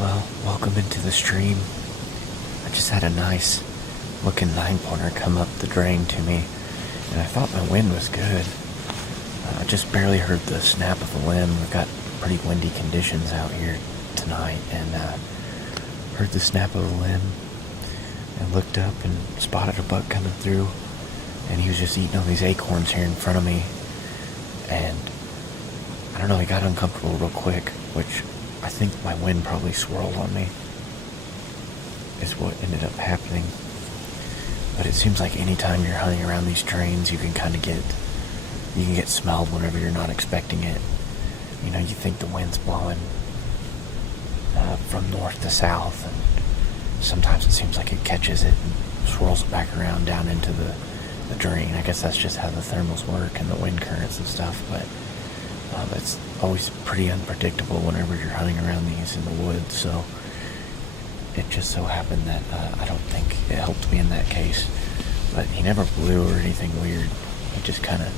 Well, welcome into the stream. I just had a nice looking 9-pointer come up the drain to me, and I thought my wind was good. I just barely heard the snap of a limb. We've got pretty windy conditions out here tonight, and heard the snap of a limb and looked up and spotted a buck coming through, and he was just eating all these acorns here in front of me, and I don't know, he got uncomfortable real quick, which I think my wind probably swirled on me is what ended up happening. But it seems like anytime you're hunting around these drains, you can get smelled whenever you're not expecting it. You know, you think the wind's blowing from north to south, and sometimes it seems like it catches it and swirls it back around down into the drain. I guess that's just how the thermals work and the wind currents and stuff, but it's always pretty unpredictable whenever you're hunting around these in the woods, so it just so happened that I don't think it helped me in that case. But he never blew or anything weird. It just kind of,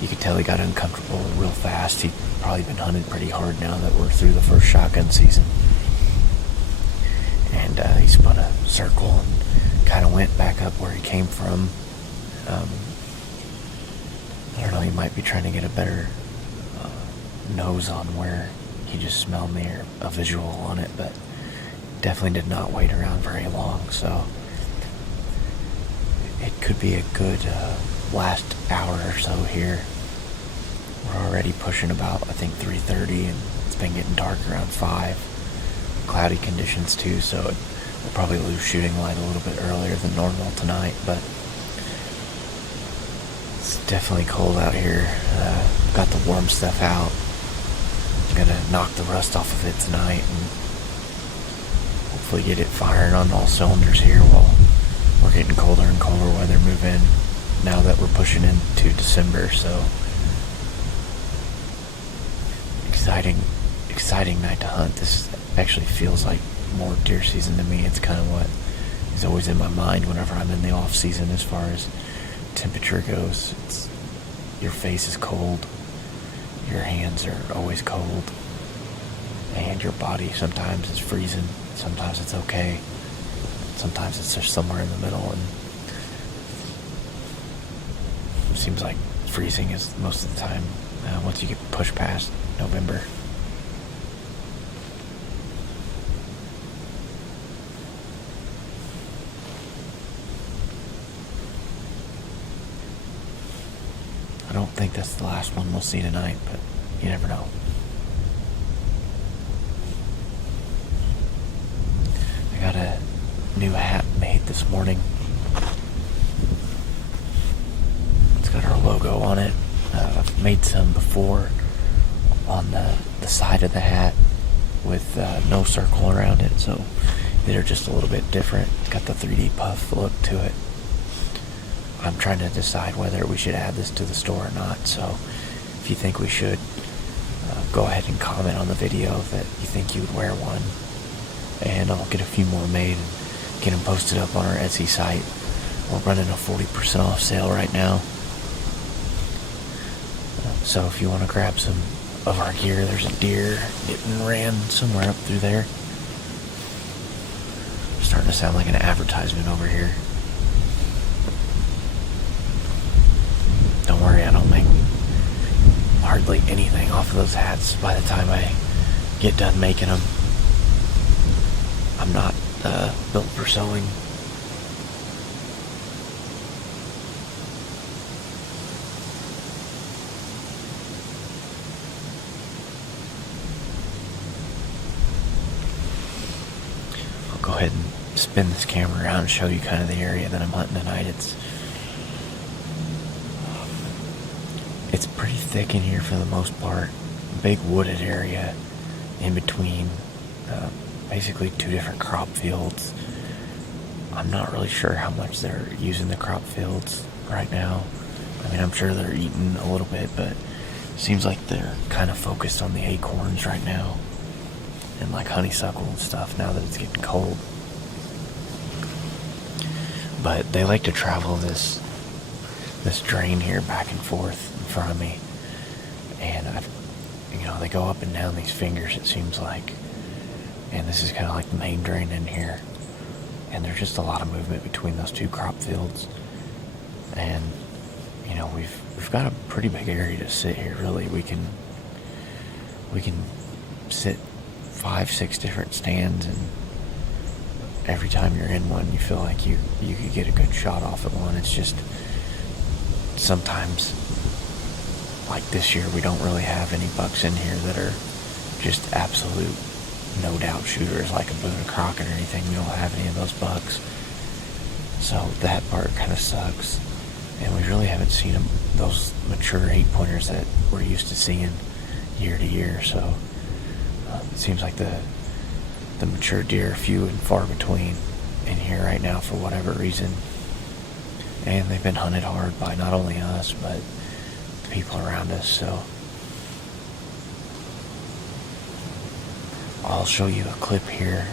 you could tell he got uncomfortable real fast. He'd probably been hunted pretty hard now that we're through the first shotgun season. And he spun a circle and kind of went back up where he came from. I don't know, he might be trying to get a better nose on where he just smelled me, or a visual on it, but definitely did not wait around very long, so it could be a good last hour or so here. We're already pushing about, I think, 3:30, and it's been getting dark around 5. Cloudy conditions too, so we'll probably lose shooting light a little bit earlier than normal tonight, but it's definitely cold out here. Got the warm stuff out. Gonna knock the rust off of it tonight and hopefully get it firing on all cylinders here while we're getting colder and colder weather move in now that we're pushing into December. So exciting night to hunt. This actually feels like more deer season to me. It's kind of what is always in my mind whenever I'm in the off season as far as temperature goes. Your face is cold, your hands are always cold, and your body sometimes is freezing, sometimes it's okay, sometimes it's just somewhere in the middle, and it seems like freezing is most of the time once you get pushed past November. I don't think that's the last one we'll see tonight, but you never know. I got a new hat made this morning. It's got our logo on it. I've made some before on the side of the hat with no circle around it, so they're just a little bit different. Got the 3D puff look to it. I'm trying to decide whether we should add this to the store or not, so if you think we should, go ahead and comment on the video that you think you would wear one, and I'll get a few more made and get them posted up on our Etsy site. We're running a 40% off sale right now, so if you want to grab some of our gear, there's a deer getting ran somewhere up through there. Starting to sound like an advertisement over here. Don't worry, I don't make hardly anything off of those hats by the time I get done making them. I'm not built for sewing. I'll go ahead and spin this camera around and show you kind of the area that I'm hunting tonight. It's pretty thick in here for the most part. Big wooded area in between basically 2 different crop fields. I'm not really sure how much they're using the crop fields right now. I mean, I'm sure they're eating a little bit, but it seems like they're kind of focused on the acorns right now and like honeysuckle and stuff now that it's getting cold. But they like to travel this drain here back and forth in front of me, and they go up and down these fingers, it seems like, and this is kind of like the main drain in here. And there's just a lot of movement between those two crop fields. And, you know, we've got a pretty big area to sit here, really. We can sit 5-6 different stands, and every time you're in one, you feel like you could get a good shot off at one. It's just sometimes, like this year, we don't really have any bucks in here that are just absolute no doubt shooters like a Boone or Crockett or anything. We don't have any of those bucks, so that part kind of sucks. And we really haven't seen those mature 8-pointers that we're used to seeing year to year. So it seems like the mature deer are few and far between in here right now for whatever reason. And they've been hunted hard by not only us, but the people around us. So I'll show you a clip here.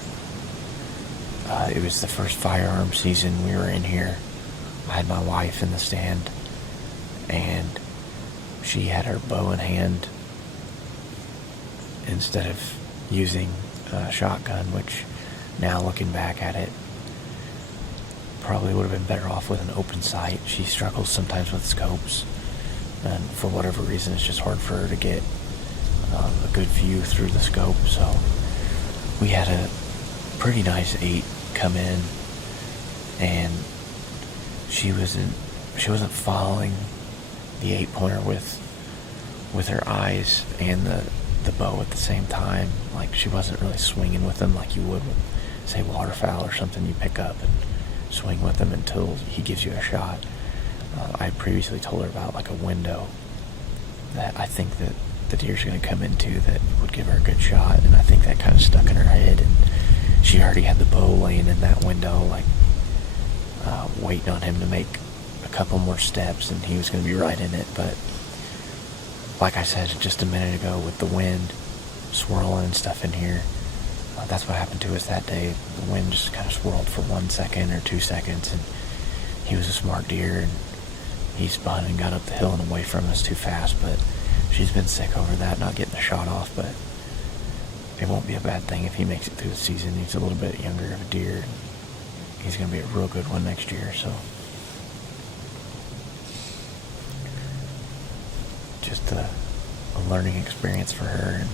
It was the first firearm season we were in here. I had my wife in the stand, and she had her bow in hand instead of using a shotgun, which now looking back at it, probably would have been better off with an open sight. She struggles sometimes with scopes, and for whatever reason it's just hard for her to get a good view through the scope. So we had a pretty nice 8 come in, and she wasn't following the 8-pointer with her eyes and the bow at the same time. Like, she wasn't really swinging with them like you would with, say, waterfowl or something. You pick up and swing with them until he gives you a shot. I previously told her about like a window that I think that the deer's going to come into that would give her a good shot, and I think that kind of stuck in her head, and she already had the bow laying in that window, like waiting on him to make a couple more steps, and he was going to be right in it. But like I said just a minute ago, with the wind swirling and stuff in here, that's what happened to us that day. The wind just kind of swirled for 1 second or 2 seconds, and he was a smart deer, and he spun and got up the hill and away from us too fast. But she's been sick over that, not getting a shot off, but it won't be a bad thing if he makes it through the season. He's a little bit younger of a deer. He's going to be a real good one next year, so just a learning experience for her, and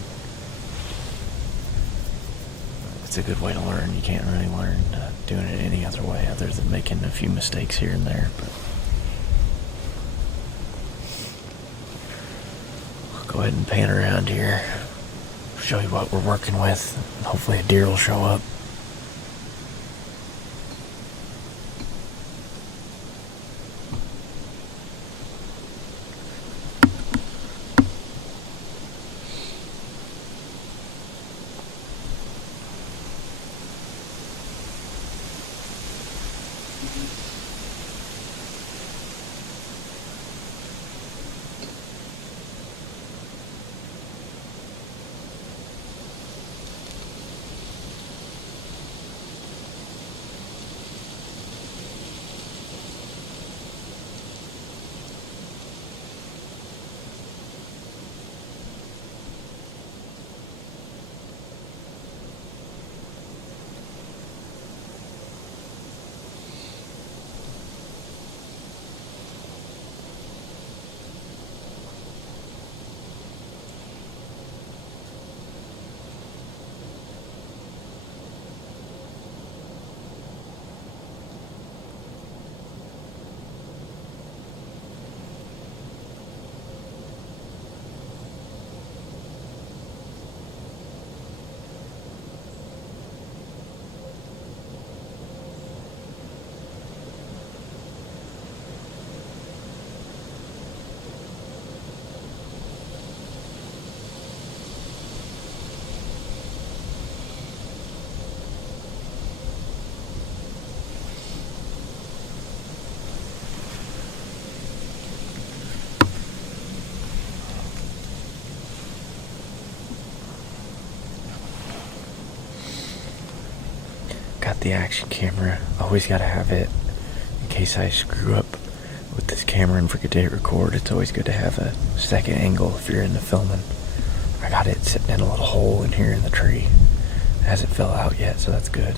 it's a good way to learn. You can't really learn doing it any other way other than making a few mistakes here and there. But I'll go ahead and pan around here, show you what we're working with, and hopefully a deer will show up. Got the action camera. Always gotta have it in case I screw up with this camera and forget to hit record. It's always good to have a second angle if you're into filming. I got it sitting in a little hole in here in the tree, hasn't fell out yet, so that's good.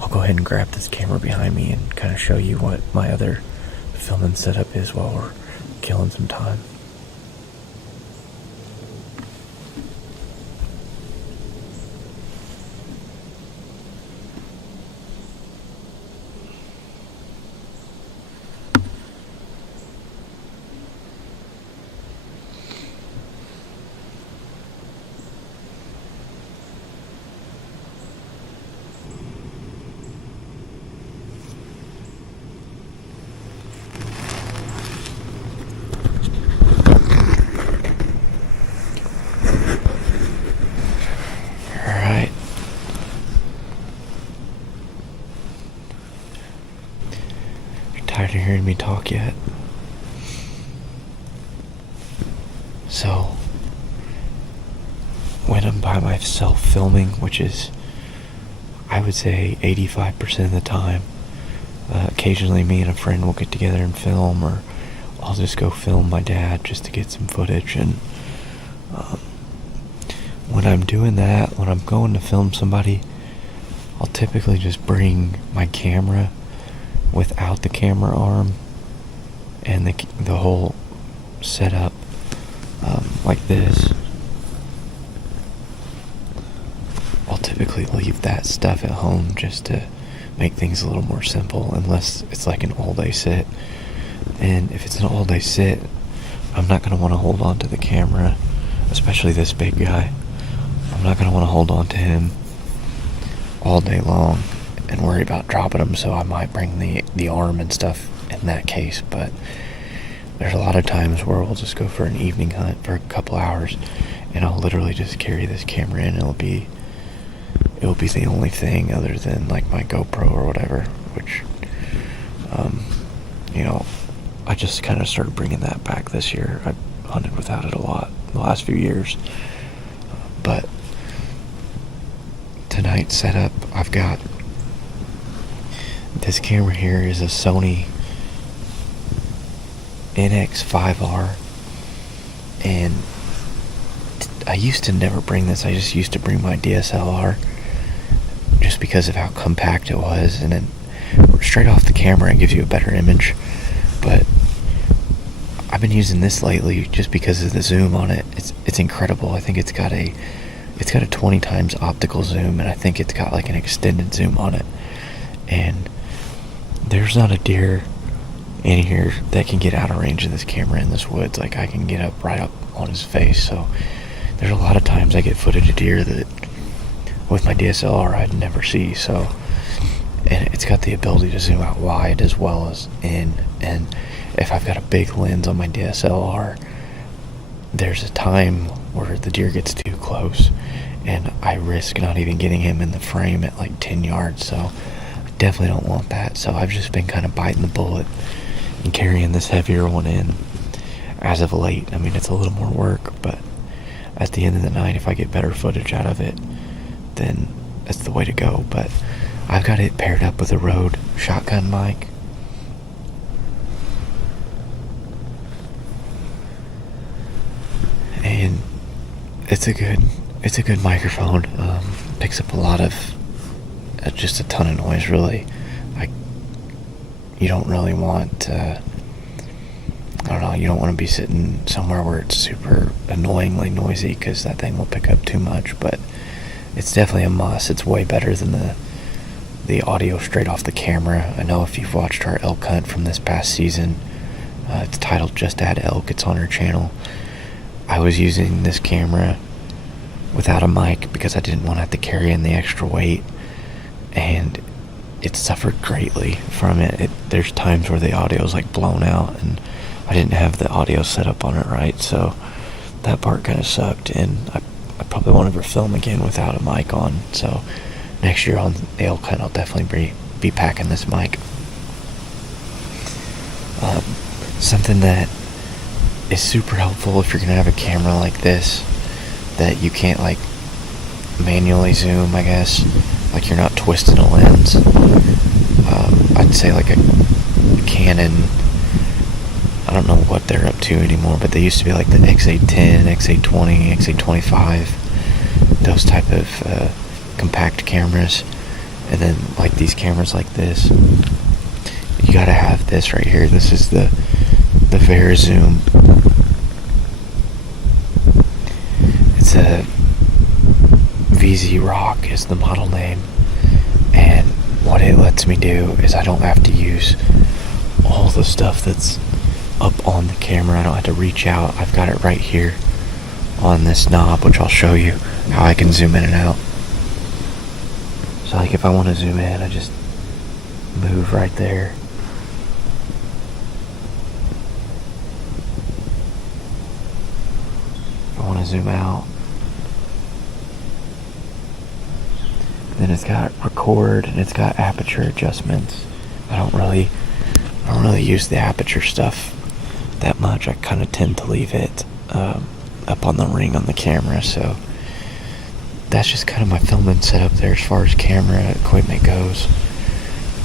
I'll go ahead and grab this camera behind me and kind of show you what my other filming setup is while we're killing some time. Tired of hearing me talk yet? So, when I'm by myself filming, which is, I would say, 85% of the time, occasionally me and a friend will get together and film, or I'll just go film my dad just to get some footage. And when I'm doing that, when I'm going to film somebody, I'll typically just bring my camera without the camera arm and the whole setup like this. I'll typically leave that stuff at home just to make things a little more simple, unless it's like an all-day sit. And if it's an all-day sit, I'm not going to want to hold on to the camera, especially this big guy. I'm not going to want to hold on to him all day long and worry about dropping them, so I might bring the arm and stuff in that case. But there's a lot of times where we'll just go for an evening hunt for a couple hours, and I'll literally just carry this camera in. It'll be the only thing other than like my GoPro or whatever, which I just kind of started bringing that back this year. I've hunted without it a lot the last few years, but tonight's setup, I've got this camera here is a Sony NX5R, and I used to never bring this. I just used to bring my DSLR just because of how compact it was, and then straight off the camera it gives you a better image. But I've been using this lately just because of the zoom on it. It's incredible. I think it's got a 20 times optical zoom, and I think it's got like an extended zoom on it. And there's not a deer in here that can get out of range of this camera in this woods. Like, I can get right up on his face. So there's a lot of times I get footage of deer that with my DSLR I'd never see. So, and it's got the ability to zoom out wide as well as in. And if I've got a big lens on my DSLR, there's a time where the deer gets too close and I risk not even getting him in the frame at like 10 yards. So I definitely don't want that. So I've just been kind of biting the bullet and carrying this heavier one in as of late. I mean, it's a little more work, but at the end of the night, if I get better footage out of it, then that's the way to go. But I've got it paired up with a Rode shotgun mic. And it's a good microphone. Picks up a lot of just a ton of noise, really. You don't really want you don't want to be sitting somewhere where it's super annoyingly noisy, because that thing will pick up too much. But it's definitely a must. It's way better than the audio straight off the camera. I know if you've watched our elk hunt from this past season, it's titled Just Add Elk. It's on our channel. I was using this camera without a mic because I didn't want to have to carry in the extra weight, and it suffered greatly from it. There's times where the audio is like blown out, and I didn't have the audio set up on it right, so that part kind of sucked. And I probably won't ever film again without a mic on. So next year on the elk hunt, I'll definitely be packing this mic. Something that is super helpful if you're gonna have a camera like this that you can't like manually zoom, I guess, like you're not twisting a lens. I'd say like a Canon, I don't know what they're up to anymore, but they used to be like the X810, X820, X825. those type of compact cameras, and then like these cameras like this, you gotta have this right here. This is the VariZoom. It's a VZ Rock is the model name, and what it lets me do is I don't have to use all the stuff that's up on the camera. I don't have to reach out. I've got it right here on this knob, which I'll show you how I can zoom in and out. So like if I want to zoom in, I just move right there. If I want to zoom out, then it's got record and it's got aperture adjustments. I don't really use the aperture stuff that much. I kind of tend to leave it up on the ring on the camera. So that's just kind of my filming setup there as far as camera equipment goes.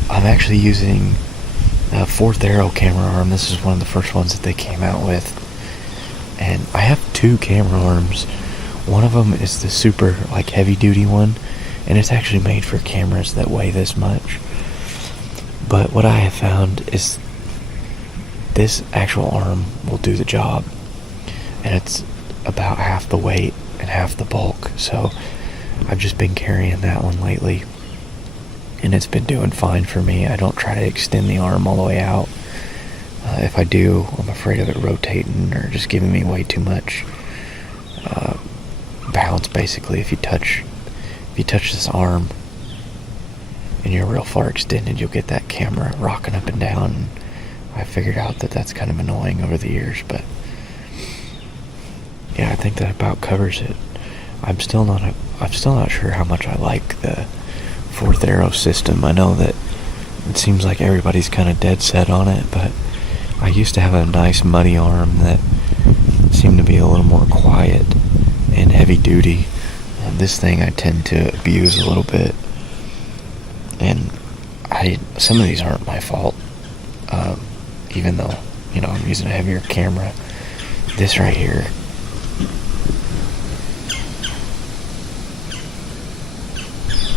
I'm actually using a 4th Arrow camera arm. This is one of the first ones that they came out with, and I have 2 camera arms. One of them is the super like heavy duty one, and it's actually made for cameras that weigh this much. But what I have found is this actual arm will do the job, and it's about half the weight and half the bulk. So I've just been carrying that one lately, and it's been doing fine for me. I don't try to extend the arm all the way out. If I do, I'm afraid of it rotating or just giving me way too much bounce. Basically, if you touch this arm and you're real far extended, you'll get that camera rocking up and down. And I figured out that that's kind of annoying over the years, but yeah, I think that about covers it. I'm still not sure how much I like the 4th Arrow system. I know that it seems like everybody's kind of dead set on it, but I used to have a nice muddy arm that seemed to be a little more quiet and heavy duty. This thing I tend to abuse a little bit, and some of these aren't my fault, even though, you know, I'm using a heavier camera. This right here,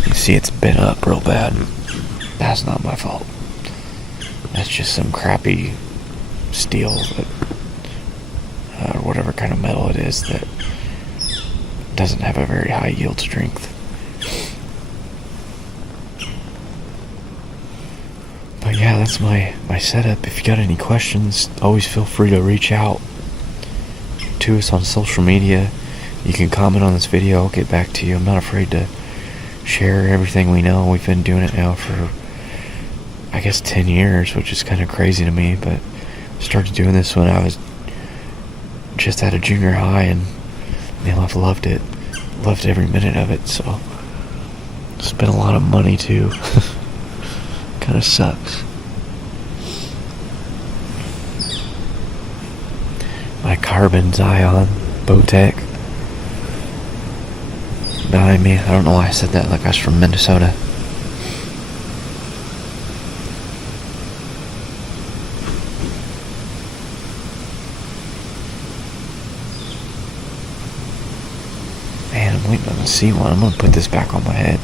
you see it's bent up real bad. That's not my fault. That's just some crappy steel that, or whatever kind of metal it is, that doesn't have a very high yield strength. But yeah, that's my setup. If you got any questions, always feel free to reach out to us on social media. You can comment on this video, I'll get back to you. I'm not afraid to share everything we know. We've been doing it now for, I guess, 10 years, which is kind of crazy to me, but I started doing this when I was just out of junior high, and I've loved it. Loved every minute of it, so spent a lot of money too. Kind of sucks. My Carbon Zion Bowtech behind me. I don't know why I said that like I was from Minnesota. Man, I'm waiting on to see one. I'm gonna put this back on my head.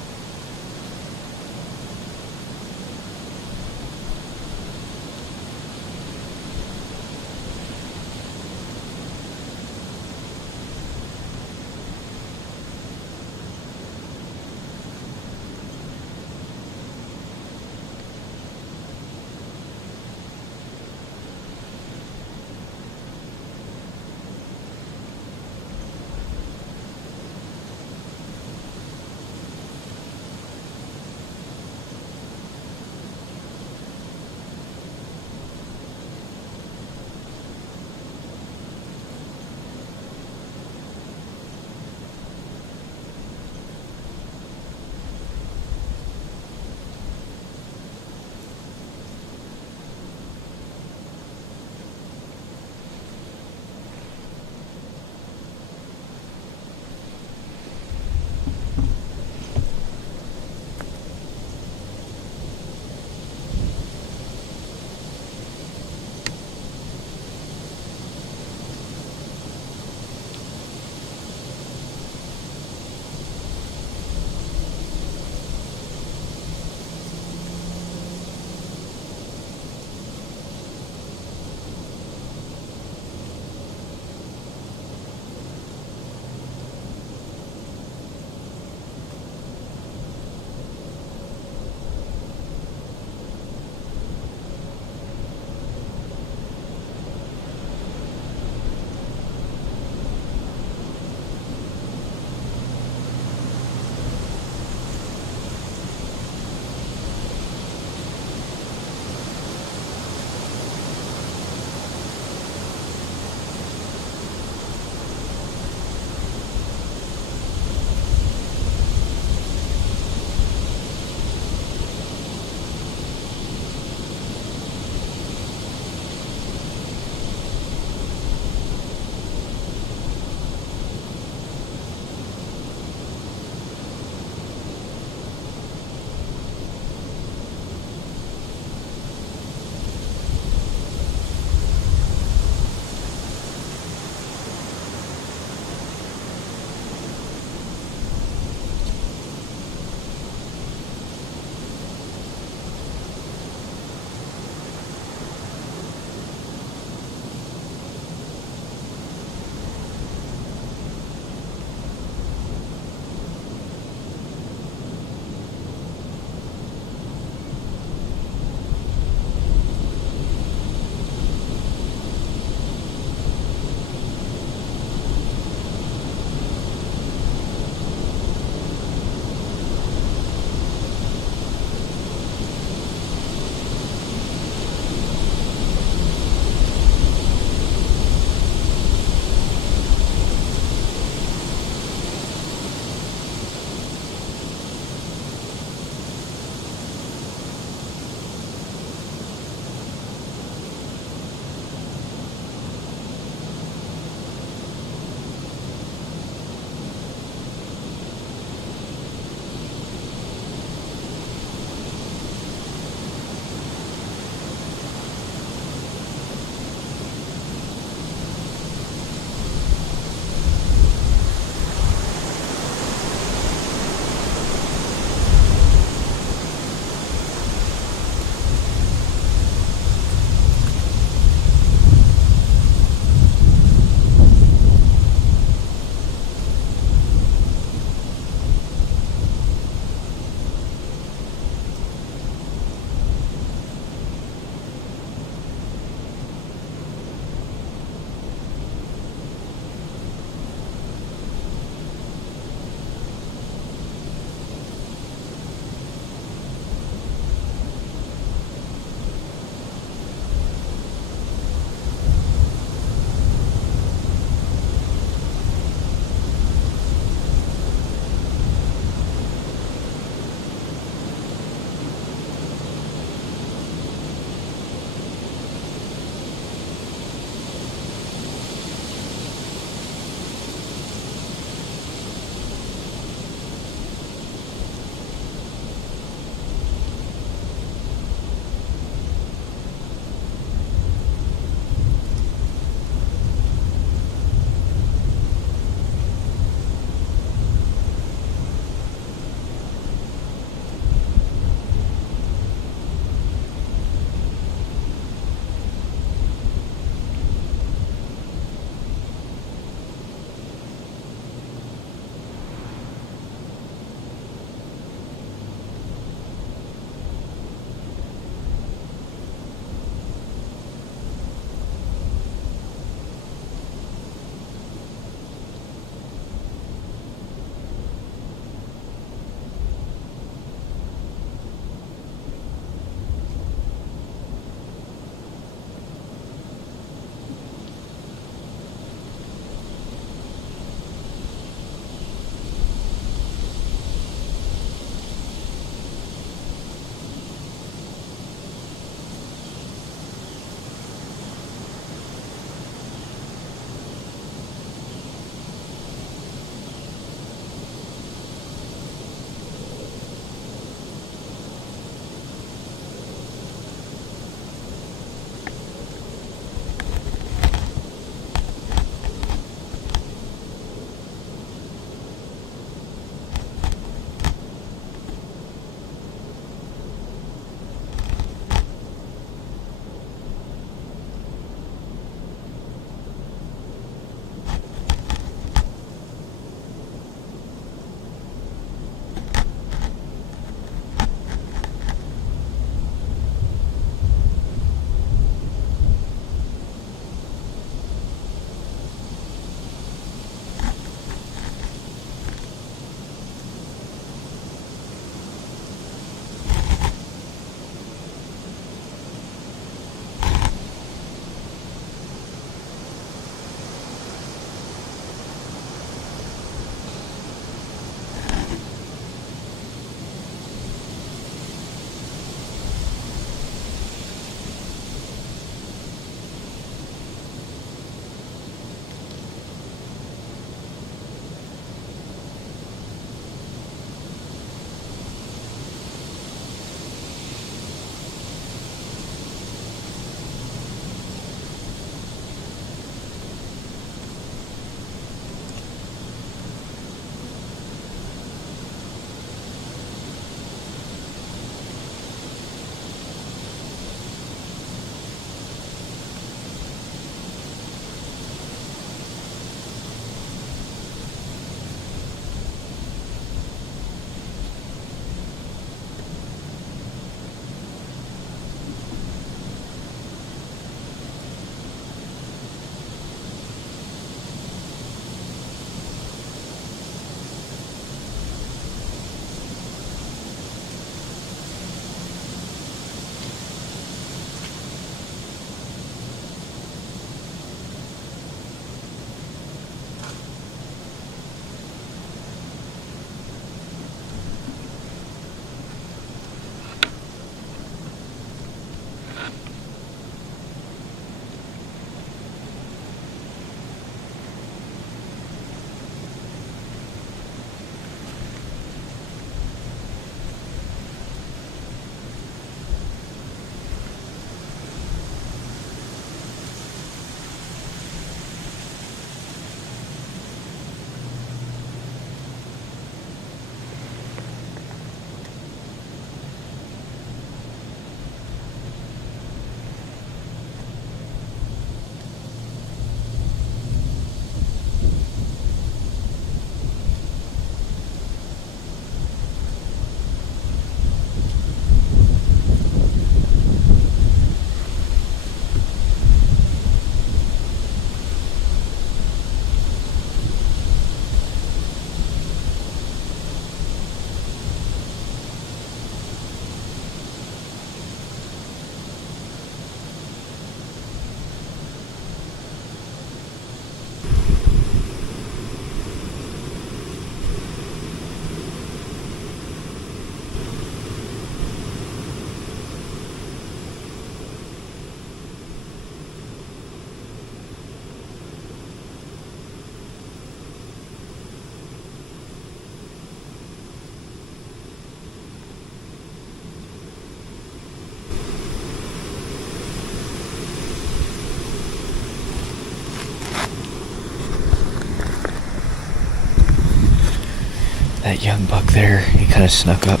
that young buck there, he kind of snuck up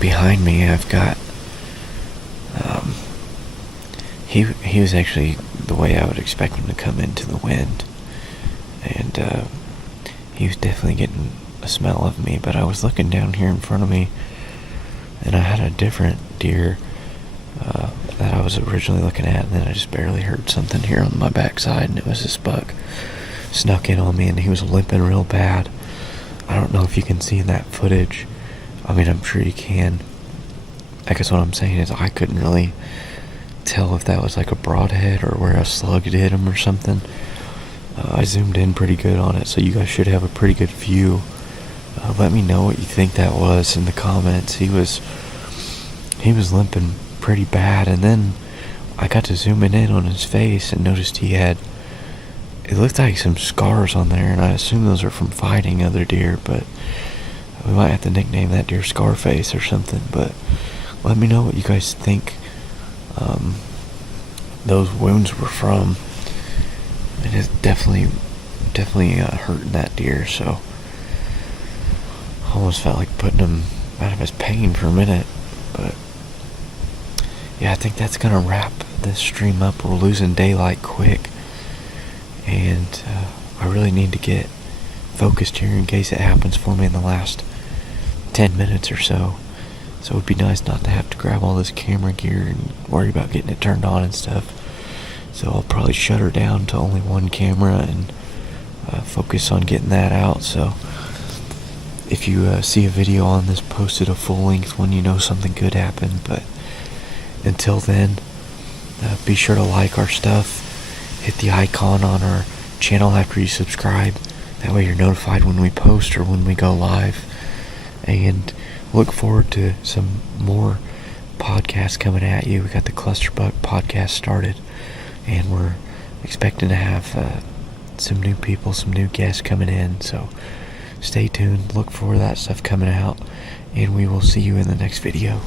behind me. I've got, he was actually the way I would expect him to come into the wind, and he was definitely getting a smell of me, but I was looking down here in front of me, and I had a different deer that I was originally looking at, and then I just barely heard something here on my backside, and it was this buck snuck in on me, and he was limping real bad. I don't know if you can see in that footage. I mean, I'm sure you can. I guess what I'm saying is I couldn't really tell if that was like a broadhead or where a slug had hit him or something. I zoomed in pretty good on it, so you guys should have a pretty good view. Let me know what you think that was in the comments. He was limping pretty bad, and then I got to zooming in on his face and noticed he had, it looked like some scars on there, and I assume those are from fighting other deer, but we might have to nickname that deer Scarface or something. But let me know what you guys think those wounds were from. It is definitely hurting that deer, so almost felt like putting him out of his pain for a minute. But yeah, I think that's gonna wrap this stream up. We're losing daylight quick, and I really need to get focused here in case it happens for me in the last 10 minutes or so. So it would be nice not to have to grab all this camera gear and worry about getting it turned on and stuff. So I'll probably shut her down to only one camera and focus on getting that out. So if you see a video on this posted, a full length one, you know something good happened. But until then, be sure to like our stuff. Hit the icon on our channel after you subscribe. That way you're notified when we post or when we go live. And look forward to some more podcasts coming at you. We got the Clusterbuck podcast started, and we're expecting to have some new people, some new guests coming in. So stay tuned. Look for that stuff coming out, and we will see you in the next video.